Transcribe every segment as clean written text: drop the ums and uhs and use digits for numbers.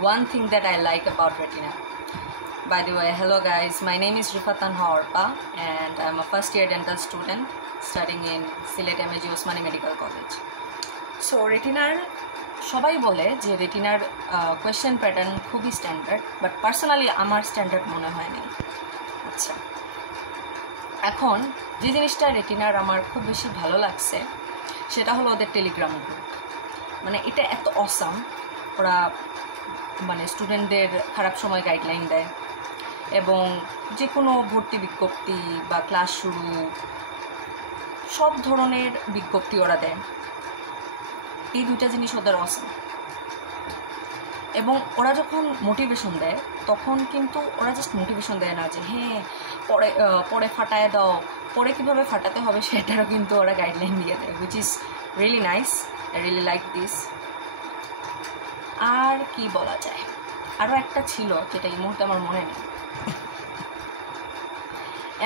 one thing that I like about retina. By the way, hello guys, my name is Rifatan Haorpa and I'm a first year dental student studying in Sylhet MAG Osmani Medical College. So retinar সবাই বলে যে রেটিনার question pattern খুবই standard, but personally আমার standard মনে হয় না। আচ্ছা, এখন যে জিনিসটা রেটিনার আমার খুব বেশি ভালো লাগছে সেটা হলো ওদের টেলিগ্রাম গ্রুপ। মানে এটা এত অসাম, ওরা মানে স্টুডেন্টদের খারাপ সময় গাইডলাইন দেয় এবং যে কোনো ভর্তি বিজ্ঞপ্তি বা ক্লাস শুরু সব ধরনের বিজ্ঞপ্তি ওরা দেয়। এই দুইটা জিনিস ওদের অসাম। এবং ওরা যখন মোটিভেশন দেয় তখন কিন্তু ওরা জাস্ট মোটিভেশন দেয় না যে হ্যাঁ পরে ফাটায় দাও, পরে কীভাবে ফাটাতে হবে সেটারও কিন্তু ওরা গাইডলাইন দিয়ে দেয়, which is really nice. I really like this. আর কি বলা যায়, আরও একটা ছিল যেটা এই মুহূর্তে আমার মনে নেই।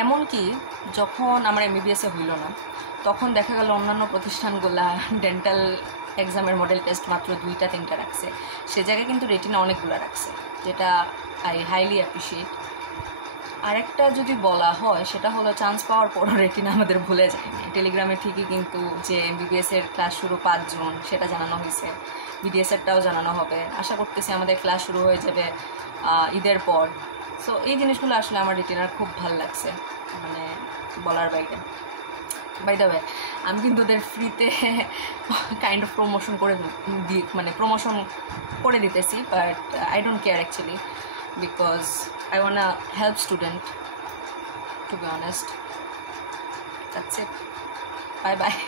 এমনকি যখন আমার MBBS হইল না তখন দেখা গেল অন্যান্য প্রতিষ্ঠানগুলা ডেন্টাল এক্সামের মডেল টেস্ট মাত্র 2-3টা রাখছে, সে জায়গায় কিন্তু রেটিনা অনেকগুলো রাখছে, যেটা আই হাইলি অ্যাপ্রিসিয়েট। আরেকটা যদি বলা হয় সেটা হলো চান্স পাওয়ার পরও রেটিনা আমাদের ভুলে যায়নি। টেলিগ্রামে ঠিকই কিন্তু যে MBBS-এর ক্লাস শুরু 5 জুন সেটা জানানো হয়েছে, BDS-এরটাও জানানো হবে। আশা করতেছি আমাদের ক্লাস শুরু হয়ে যাবে ঈদের পর। সো এই জিনিসগুলো আসলে আমার রেটিনার খুব ভালো লাগছে, মানে বলার বাইরে। বাই দ্য ওয়ে, আমি কিন্তু ওদের ফ্রিতে কাইন্ড অফ প্রমোশন করে দিতেছি, but I don't care actually, because I wanna help student, to be honest. That's it. Bye bye.